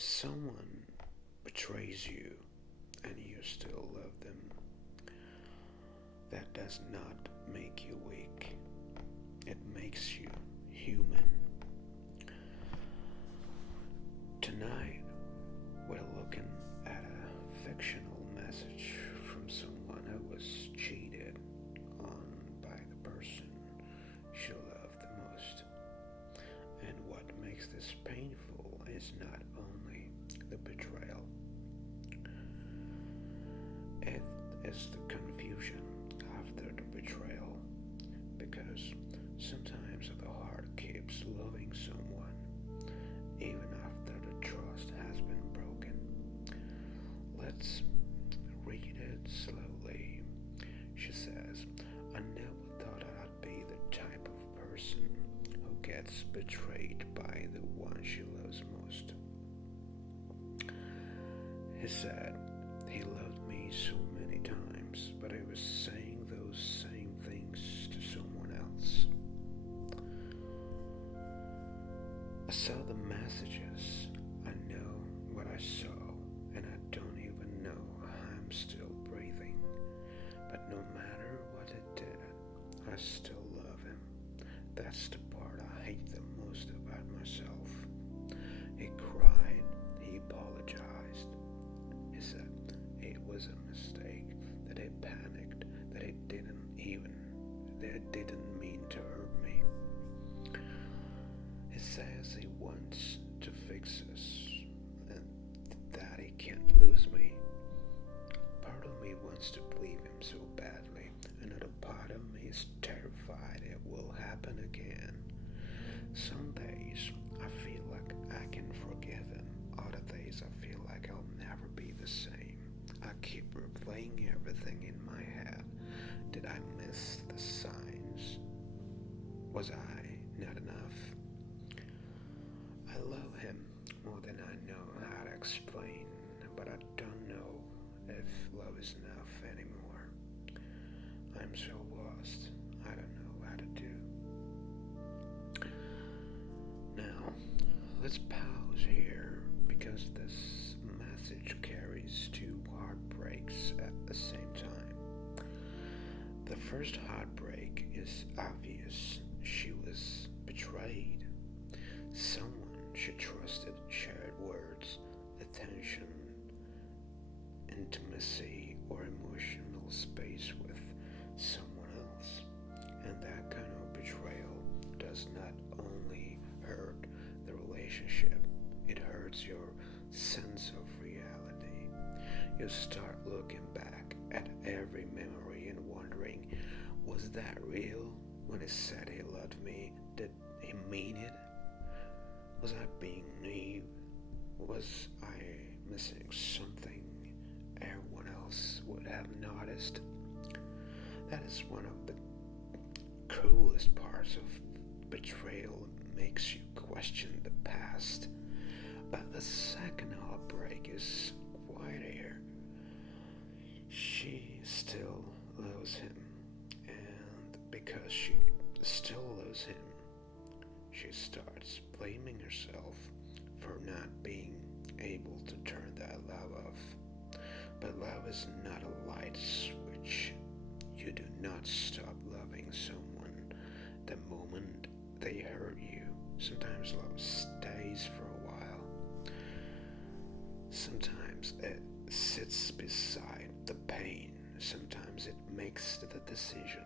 If someone betrays you and you still love them, that does not make you weak. It makes you human. Tonight, we're looking at a fictional message from someone who was cheated on by the person she loved the most. And what makes this painful is not only the betrayal, it is the confusion after the betrayal, because sometimes the heart keeps loving someone even after the trust has been broken. Let's read it slowly. She says, I never thought I'd be the type of person who gets betrayed by the one she loves most. He said he loved me so many times, but I was saying those same things to someone else. I saw the messages. I know what I saw, and I don't even know I'm still breathing. But no matter what I did, I still love him. That's the part I hate the most about myself. He cried, he apologized. He said it was a mistake, that he panicked, that he didn't mean to hurt me. He says he wants to fix us and that he can't lose me. Part of me wants to believe him so badly. Another part of me is terrified it will happen again. Some days I feel like I can forgive him. Other days I feel like I'll never be the same. I keep replaying everything in my head. Did I miss the signs? Was I not enough? I love him more than I know how to explain, but I don't know if love is enough anymore. I'm so lost. I don't know how to do. Now, let's pause here because this message carries two heartbreaks at the same time. The first heartbreak is obvious. She was betrayed. Someone she trusted shared words, attention, intimacy, or emotional space with someone else. And that kind of betrayal does not only hurt the relationship, it hurts your sense of reality. You start looking back at every memory and wondering, was that real? When he said he loved me, did he mean it? Was I being naive? Was I missing something everyone else would have noticed? That is one of the cruelest parts of betrayal. It makes you question the past. But the second heartbreak is quieter. She still loves him, and because she still loves him, she starts blaming herself for not being able to turn that love off. But love is not a light switch. You do not stop loving someone the moment they hurt you. Sometimes love stays for a while. Sometimes it sits beside the pain. Sometimes it makes the decision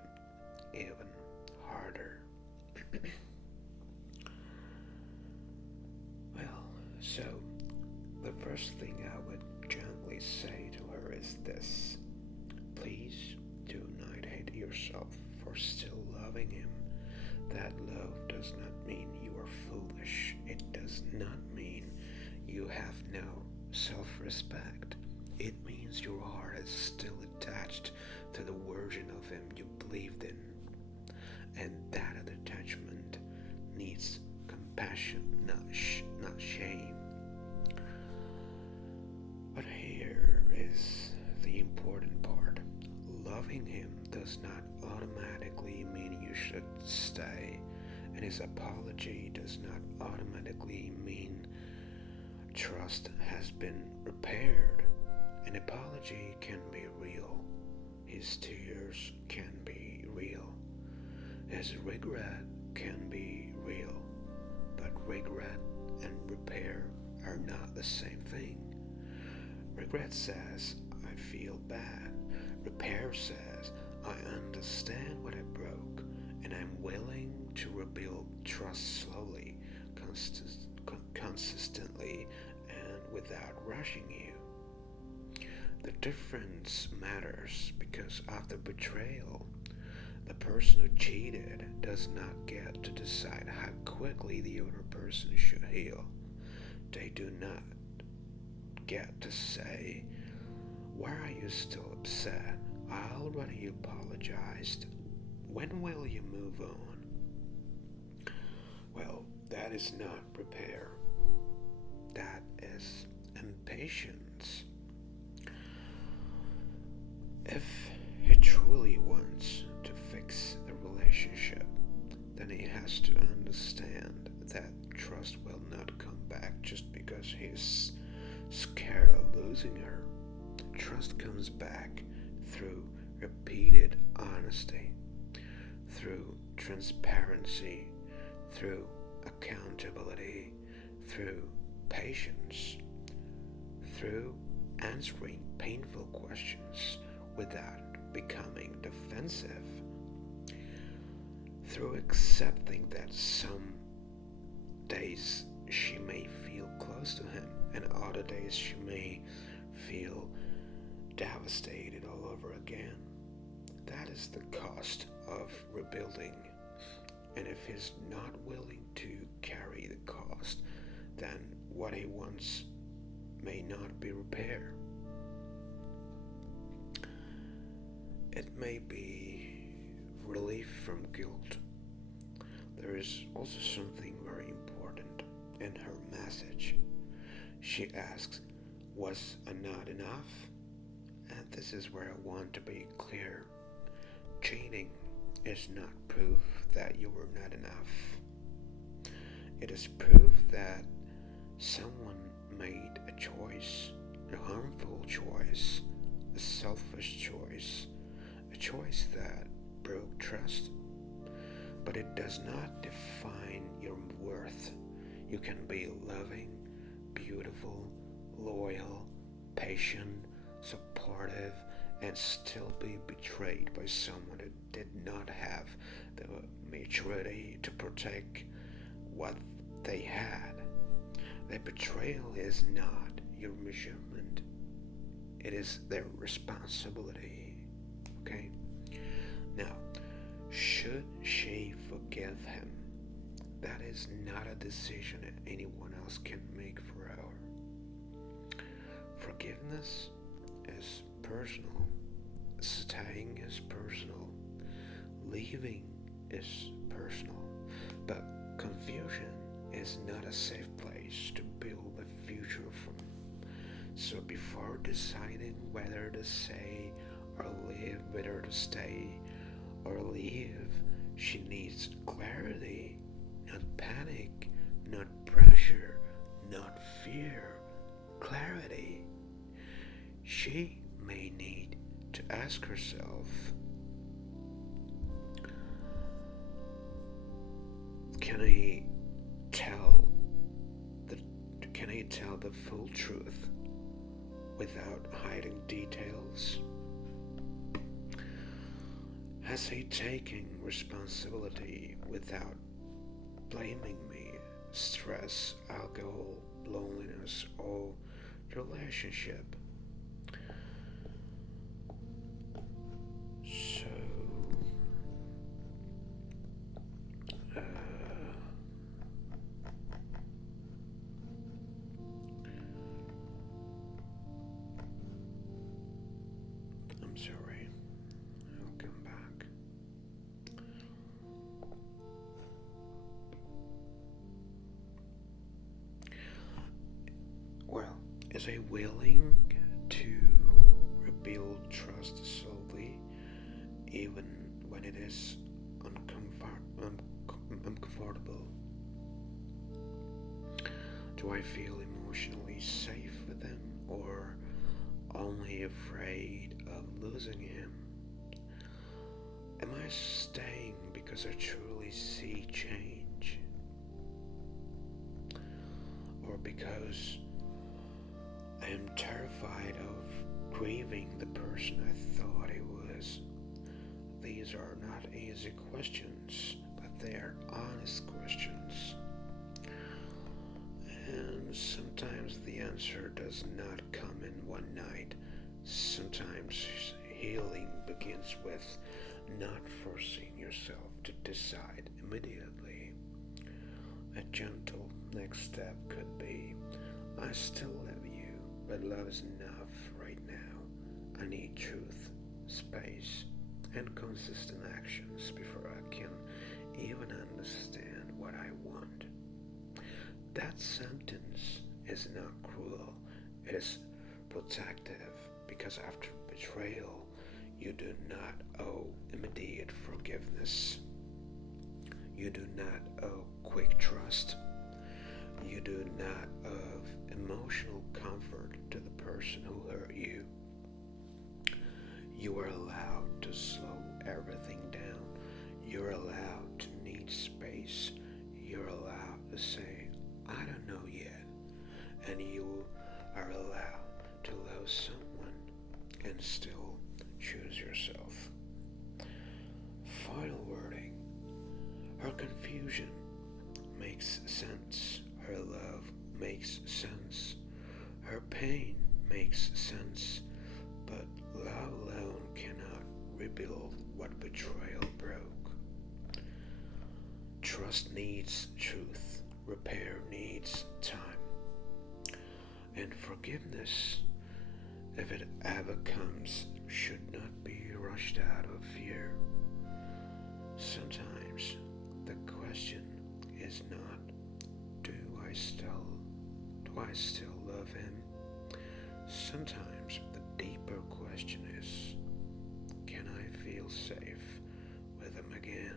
even harder. So, the first thing I would gently say to her is this. Please do not hate yourself for still loving him. That love does not mean you are foolish. It does not mean you have no self-respect. It means your heart is still attached to the version of him you believed in. And that attachment needs compassion, not shame. But here is the important part. Loving him does not automatically mean you should stay, and his apology does not automatically mean trust has been repaired. An apology can be real. His tears can be real. His regret can be real. But regret and repair are not the same thing. Regret says, I feel bad. Repair says, I understand what I broke, and I'm willing to rebuild trust slowly, consistently, and without rushing you. The difference matters because after betrayal, the person who cheated does not get to decide how quickly the other person should heal. They do not get to say, why are you still upset? I already apologized. When will you move on? Well, that is not repair. That is impatience. If he truly wants to fix the relationship, then he has to understand that trust will not come back just because he's scared of losing her. Trust comes back through repeated honesty, through transparency, through accountability, through patience, through answering painful questions without becoming defensive, through accepting that some days she may feel close to him and other days she may feel devastated all over again. That is the cost of rebuilding. And if he's not willing to carry the cost, then what he wants may not be repaired. It may be relief from guilt. There is also something very important in her message. She asks, was I not enough? And this is where I want to be clear. Cheating is not proof that you were not enough. It is proof that someone made a choice, a harmful choice, a selfish choice, a choice that broke trust. But it does not define your worth. You can be loving, beautiful, loyal, patient, supportive, and still be betrayed by someone who did not have the maturity to protect what they had. The betrayal is not your measurement. It is their responsibility. Okay? Now, should she forgive him? That is not a decision that anyone else can make for her. Forgiveness is personal. Staying is personal. Leaving is personal. But confusion is not a safe place to build a future from. So before deciding whether to say or leave, whether to stay or leave, she needs clarity, not panic, not pressure, not fear. Clarity. She may need to ask herself, can I tell the full truth without hiding details? Has he taken responsibility without blaming me? Stress, alcohol, loneliness, or relationship? So, I'm sorry. I'll come back. Well, is he willing to rebuild trust slowly, even when it is uncomfortable? Do I feel emotionally emotionally safe with him or only afraid of losing him? Am I staying because I truly see change? Or because I am terrified of grieving the person I thought he was? These are not easy questions, but they are honest questions. And sometimes the answer does not come in one night. Sometimes healing begins with not forcing yourself to decide immediately. A gentle next step could be, I still love you, but love is enough right now. I need truth, space, and consistent actions before I can even understand what I want. That sentence is not cruel, it is protective because after betrayal, you do not owe immediate forgiveness. You do not owe quick trust. You do not owe emotional comfort to the person who hurt you. You are allowed to slow everything down. You're allowed to need space. You're allowed to say, I don't know yet. And you are allowed to love someone and still choose yourself. Final wording. Her confusion makes sense. Her love makes sense. Her pain makes sense. But love alone cannot rebuild what betrayal broke. Trust needs truth. Repair needs time. And forgiveness, if it ever comes, should not be rushed out of fear. Sometimes the question is not, do I still love him? Sometimes the deeper question is, can I feel safe with him again?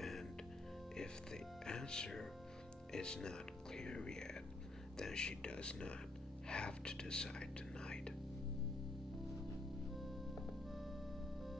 And if the answer is not clear yet, then she does not have to decide tonight.